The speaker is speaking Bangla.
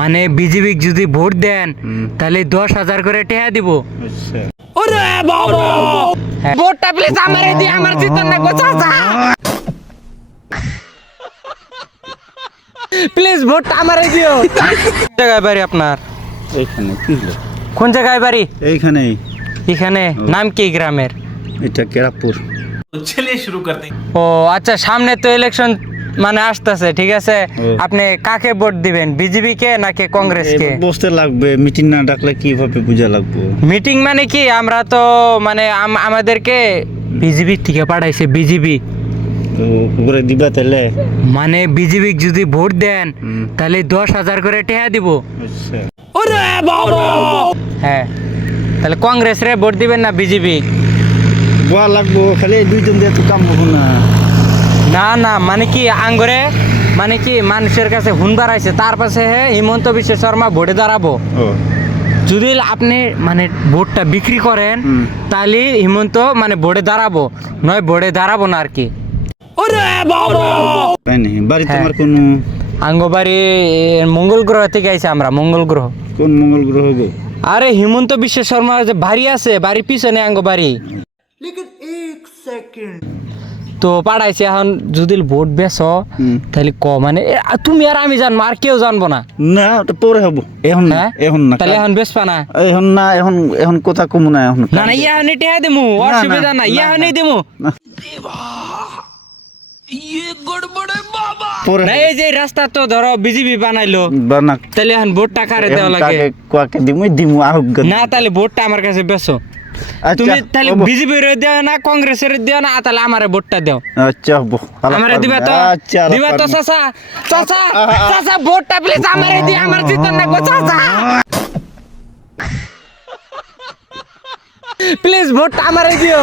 মানে বিজেপি যদি ভোট দেন তাহলে 10,000 করে টাকা দিব। ওরে বাবা, ভোটটা প্লিজ আমারে দিয়ে আমার জিতন না গো চাচা, প্লিজ ভোটটা আমারে দিও। জায়গায় বাড়ি আপনার? এইখানে কি হলো? কোন জায়গায় বাড়ি? এইখানেই। এখানে নাম কি গ্রামের? এটা কেরাপুর। चलिए शुरू करते हैं। ও আচ্ছা, সামনে তো ইলেকশন মানে আসতেছে, ঠিক আছে, আপনি কাকে ভোট দিবেন, বিজেপি কে নাকি কংগ্রেস কে? বসতে লাগবে, মিটিং না ডাকলে কিভাবে বুঝা লাগবে? মিটিং মানে কি, আমরা তো মানে আমাদেরকে বিজেপি থেকে পাঠাইছে, বিজেপি তো করে দিবা তাহলে? মানে বিজেপি যদি ভোট দেন তাহলে 10,000 করে টাকা দিব। আচ্ছা, ওরে বাবা, হ্যাঁ, তাহলে কংগ্রেস রে ভোট দিবেন না বিজেপি? বুয়া লাগবো, খালি দুইজন দিয়ে তো কাম হবো না। না না, মানে কি আঙ্গরে, মানে কি মানুষের কাছে হুন বাড়াইছে, তার পাশে হিমন্ত বিশ্ব শর্মা ভোটে দাঁড়াবো। ও যদি আপনি মানে ভোটটা বিক্রি করেন তাহলে হিমন্ত মানে ভোটে দাঁড়াবো, নয় ভোটে দাঁড়াবো না আর কি। ওরে বাবা, তাই নাকি? বাড়ি হ্যাঁ। তোমার কোন? আঙ্গবাড়ি মঙ্গল গ্রহ থেকে আইছে আমরা, মঙ্গল গ্রহ। কোন মঙ্গল গ্রহ গো? আরে হিমন্ত বিশ্ব শর্মা যে বাড়ি আছে, বাড়ির পিছনে আঙ্গবাড়ি। তো পাঠাইছে, এখন যদি ভোট বেছো তাহলে মানে তুমি আর আমি জানবো, আর কেউ জানবো না। না, ওটা পরে হবো, এখন না, হ্যাঁ? এখন না। তাহলে এখন বেচবা না? এখন না, এখন এখন কথা কমু না এখন। না না, ইয়া হনি টেহা দিমু, অসুবিধা না, ইয়া হনি দিমু। পরে না, এই যে রাস্তা তো ধরো বিজেপি বানাইলো, বানা তাহলে এখন ভোটটা কারে দেওয়া লাগে? কাকে দিমু আহুক। না, তাহলে ভোটটা আমার কাছে বেচো তুমি, তাহলে বিজেপির দেও না কংগ্রেসের দেও না, তাহলে আমারে ভোটটা দাও। আচ্ছা হবো, আমারে দিবা তো? আচ্ছা দিবা তো চাচা? চাচা চাচা, ভোটটা প্লিজ আমারে দিয়ে আমার জিতন না গো চাচা, প্লিজ ভোটটা আমারে দিও।